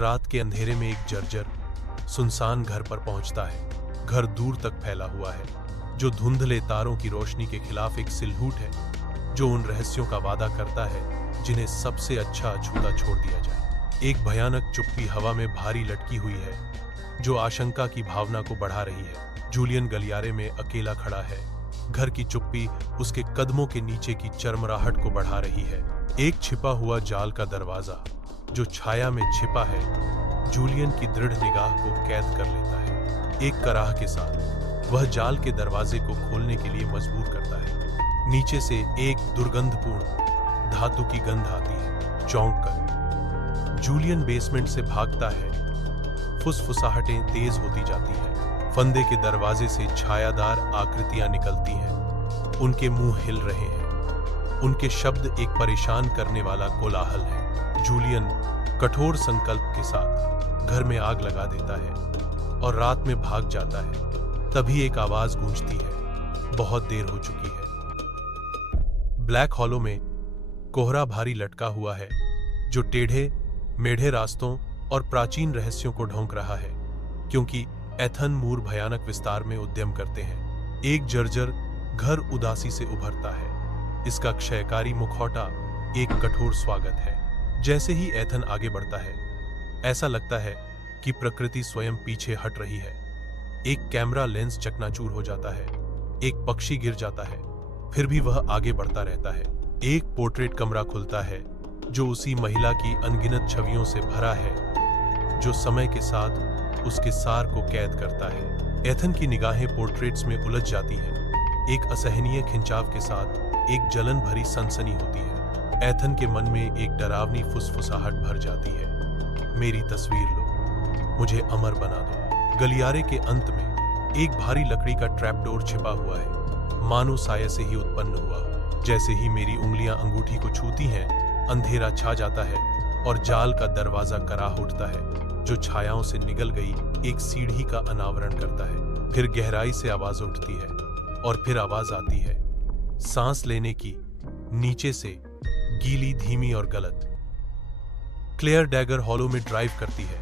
रात के अंधेरे में एक जर्जर सुनसान घर पर पहुंचता है। घर दूर तक फैला हुआ है, जो धुंधले तारों की रोशनी के खिलाफ एक सिलहूट है, जो उन रहस्यों का वादा करता है जिन्हें सबसे अच्छा अछूता छोड़ दिया जाए। एक भयानक चुप्पी हवा में भारी लटकी हुई है, जो आशंका की भावना को बढ़ा रही है। जूलियन गलियारे में अकेला खड़ा है। घर की चुप्पी उसके कदमों के नीचे की चरमराहट को बढ़ा रही है। एक छिपा हुआ जाल का दरवाजा, जो छाया में छिपा है, जूलियन की दृढ़ निगाह को कैद कर लेता है। एक कराह के साथ वह जाल के दरवाजे को खोलने के लिए मजबूर करता है। नीचे से एक दुर्गंधपूर्ण धातु की गंध आती है। चौंक कर जूलियन बेसमेंट से भागता है। फुसफुसाहटें तेज होती जाती हैं। फंदे के दरवाजे से छायादार आकृतियां निकलती हैं। उनके मुंह हिल रहे हैं। उनके शब्द एक परेशान करने वाला कोलाहल है। जूलियन कठोर संकल्प के साथ घर में आग लगा देता है और रात में भाग जाता है। तभी एक आवाज गूंजती है। बहुत देर हो चुकी है। ब्लैक हॉलो में कोहरा भारी लटका हुआ है, जो टेढ़े मेढ़े रास्तों और प्राचीन रहस्यों को ढोंक रहा है, क्योंकि एथन मूर भयानक विस्तार में उद्यम करते हैं। एक जर्जर घर उदासी से उभरता है। इसका क्षयकारी मुखौटा एक कठोर स्वागत है। जैसे ही एथन आगे बढ़ता है, ऐसा लगता है कि प्रकृति स्वयं पीछे हट रही है। एक कैमरा लेंस चकनाचूर हो जाता है। एक पक्षी गिर जाता है, फिर भी वह आगे बढ़ता रहता है। एक पोर्ट्रेट कमरा खुलता है, जो उसी महिला की अनगिनत छवियों से भरा है, जो समय के साथ उसके सार को कैद करता है। एथन की निगाहें पोर्ट्रेट्स में उलझ जाती हैं। एक असहनीय खिंचाव के साथ एक जलन भरी सनसनी होती है। एथन के मन में एक डरावनी फुसफुसाहट भर जाती है। मेरी तस्वीर लो, मुझे अमर बना दो। गलियारे के अंत में एक भारी लकड़ी का ट्रैपडोर छिपा हुआ है, मानो साये से ही उत्पन्न हुआ। जैसे ही मेरी उंगलियां अंगूठी को छूती हैं, अंधेरा छा जाता है और जाल का दरवाजा कराह उठता है, जो छायाओं से निगल गई एक सीढ़ी का अनावरण करता है। फिर गहराई से आवाज उठती है और फिर आवाज आती है, सांस लेने की, नीचे से, गीली, धीमी और गलत। क्लेयर डैगर हॉलो में ड्राइव करती है,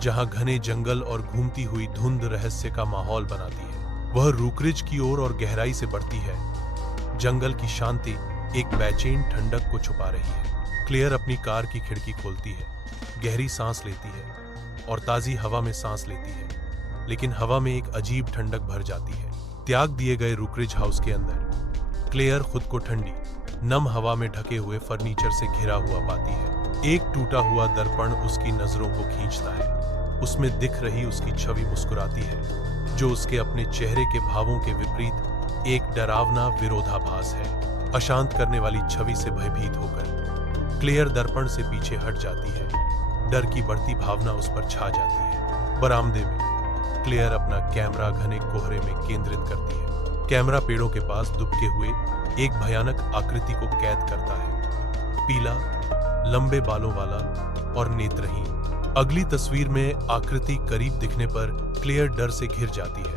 जहां घने जंगल और घूमती हुई धुंध रहस्य का माहौल बनाती है। वह रूकरिज की ओर और गहराई से बढ़ती है। जंगल की शांति एक बेचैन ठंडक को छुपा रही है। क्लेयर अपनी कार की खिड़की खोलती है, गहरी सांस लेती है और ताजी हवा में सांस लेती है, लेकिन हवा में एक अजीब ठंडक भर जाती है। त्याग दिए गए रूकरिज हाउस के अंदर क्लेयर खुद को ठंडी, नम हवा में ढके हुए फर्नीचर से घिरा हुआ पाती है। एक टूटा हुआ दर्पण उसकी नजरों को खींचता है। उसमें दिख रही उसकी छवि मुस्कुराती है, जो उसके अपने चेहरे के भावों के विपरीत एक डरावना विरोधाभास है। अशांत करने वाली छवि से भयभीत होकर क्लेयर दर्पण से पीछे हट जाती है। डर की बढ़ती भावना उस पर छा जाती है। बरामदे में क्लेयर अपना कैमरा घने कोहरे में केंद्रित करती है। कैमरा पेड़ों के पास दुबके हुए एक भयानक आकृति को कैद करता है, पीला, लंबे बालों वाला और नेत्रहीन। अगली तस्वीर में आकृति करीब दिखने पर क्लेयर डर से घिर जाती है।